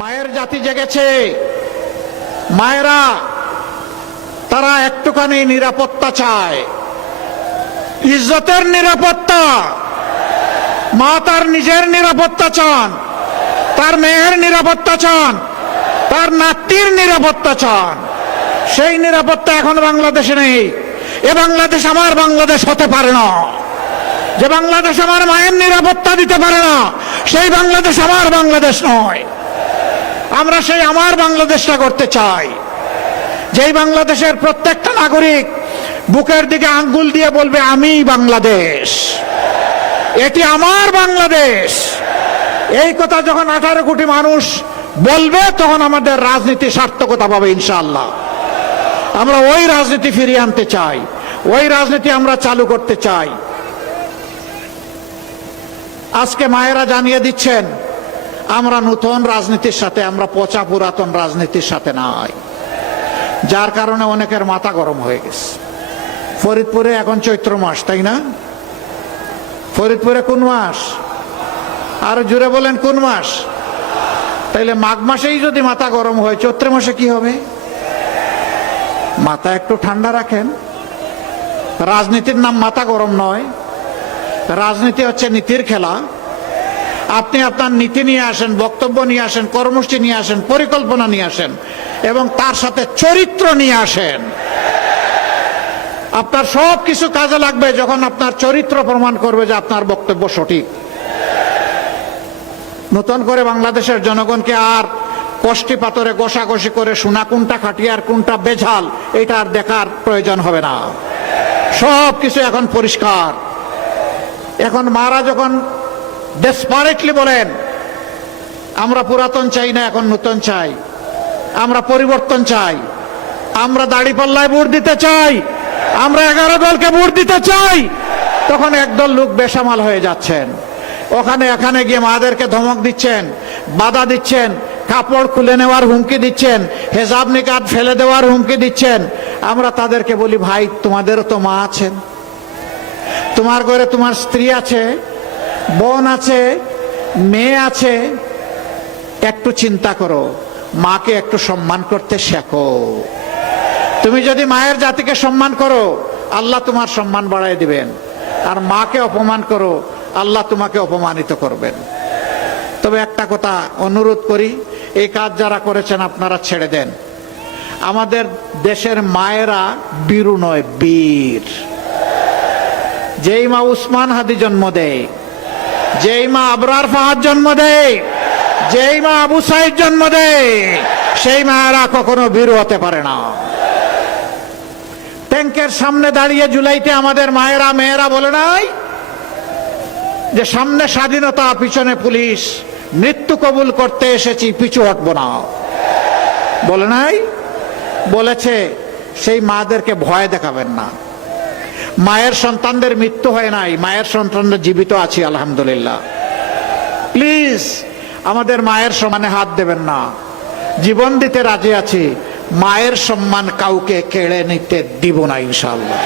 মায়ের জাতি জেগেছে। মায়েরা তারা একটুখানি নিরাপত্তা চায়, ইজ্জতের নিরাপত্তা। মা তার নিজের নিরাপত্তা চান, তার মেয়ের নিরাপত্তা চান, তার নাতির নিরাপত্তা চান। সেই নিরাপত্তা এখন বাংলাদেশে নেই। এ বাংলাদেশ আমার বাংলাদেশ হতে পারে না। যে বাংলাদেশ আমার মায়ের নিরাপত্তা দিতে পারে না, সেই বাংলাদেশ আমার বাংলাদেশ নয়। আমরা সেই আমার বাংলাদেশটা করতে চাই, যেই বাংলাদেশের প্রত্যেকটা নাগরিক বুকের দিকে আঙ্গুল দিয়ে বলবে আমি বাংলাদেশ, এটি আমার বাংলাদেশ। এই কথা যখন 18 কোটি মানুষ বলবে, তখন আমাদের রাজনীতি সার্থকতা পাবে ইনশাআল্লাহ। আমরা ওই রাজনীতি ফিরিয়ে আনতে চাই, ওই রাজনীতি আমরা চালু করতে চাই। আজকে মায়েরা জানিয়ে দিচ্ছেন আমরা নতুন রাজনীতির সাথে, আমরা পচা পুরাতন রাজনীতির সাথে নাই, যার কারণে অনেকের মাথা গরম হয়ে গেছে। ফরিদপুরে এখন চৈত্র মাস, তাই না? ফরিদপুরে কোন মাস? আর জুড়ে বলেন কোন মাস? তাইলে মাঘ মাসেই যদি মাথা গরম হয়, চৈত্র মাসে কি হবে? মাথা একটু ঠান্ডা রাখেন। রাজনীতির নাম মাথা গরম নয়, রাজনীতি হচ্ছে নীতির খেলা। আপনি আপনার নীতি নিয়ে আসেন, বক্তব্য নিয়ে আসেন, কর্মসূচি নিয়ে আসেন, পরিকল্পনা নিয়ে আসেন এবং তার সাথে চরিত্র নিয়ে আসেন। আপনার সব কিছু কাজে লাগবে যখন আপনার চরিত্র প্রমাণ করবে যে আপনার বক্তব্য সঠিক। নতুন করে বাংলাদেশের জনগণকে আর কষ্টি পাথরে গোসাগসি করে শোনা কোনটা খাঁটি আর কোনটা বেঝাল, এটা আর দেখার প্রয়োজন হবে না। সব কিছু এখন পরিষ্কার। এখন মারা যখন ডেসপারেটলি বলেন আমরা পুরাতন চাই না, এখন নতুন চাই, আমরা পরিবর্তন চাই, আমরা দাড়িপাল্লায় ভোট দিতে চাই, আমরা 11 দলকে ভোট দিতে চাই, তখন একদল লোক বেসামাল হয়ে যাচ্ছেন। এখানে গিয়ে মাদেরকে ধমক দিচ্ছেন, বাধা দিচ্ছেন, কাপড় খুলে নেওয়ার হুমকি দিচ্ছেন, হেজাব নিকাব ফেলে দেওয়ার হুমকি দিচ্ছেন। আমরা তাদেরকে বলি ভাই তোমাদেরও তো মা আছেন, তোমার ঘরে তোমার স্ত্রী আছে, বোন আছে, মেয়ে আছে, একটু চিন্তা করো, মাকে একটু সম্মান করতে শেখো। তুমি যদি মায়ের জাতিকে সম্মান করো, আল্লাহ তোমার সম্মান বাড়ায় দিবেন, আর মাকে অপমান করো, আল্লাহ তোমাকে অপমানিত করবেন। তবে একটা কথা অনুরোধ করি, এই কাজ যারা করেছেন আপনারা ছেড়ে দেন। আমাদের দেশের মায়েরা বীরু নয়, বীর। যেই মা উসমান হাদি জন্ম দেয়, যেই মা আবরার ফাহাদ জন্ম দেয়, যেই মা আবু সাইদ জন্ম দেয়, সেই মায়েরা কখনো বীরু হতে পারে না। ট্যাঙ্কের সামনে দাঁড়িয়ে জুলাইতে আমাদের মায়েরা মেয়েরা বলে নাই যে সামনে স্বাধীনতা, পিছনে পুলিশ, মৃত্যু কবুল করতে এসেছি, পিছু হটবো না, বলে নাই? বলেছে। সেই মাদেরকে ভয় দেখাবেন না। মায়ের সন্তানদের মৃত্যু হয় নাই, মায়ের সন্তানদের জীবিত আছি আলহামদুলিল্লাহ। প্লিজ আমাদের মায়ের সম্মানে হাত দেবেন না। জীবন দিতে রাজি আছি, মায়ের সম্মান কাউকে কেড়ে নিতে দিব না ইনশাআল্লাহ।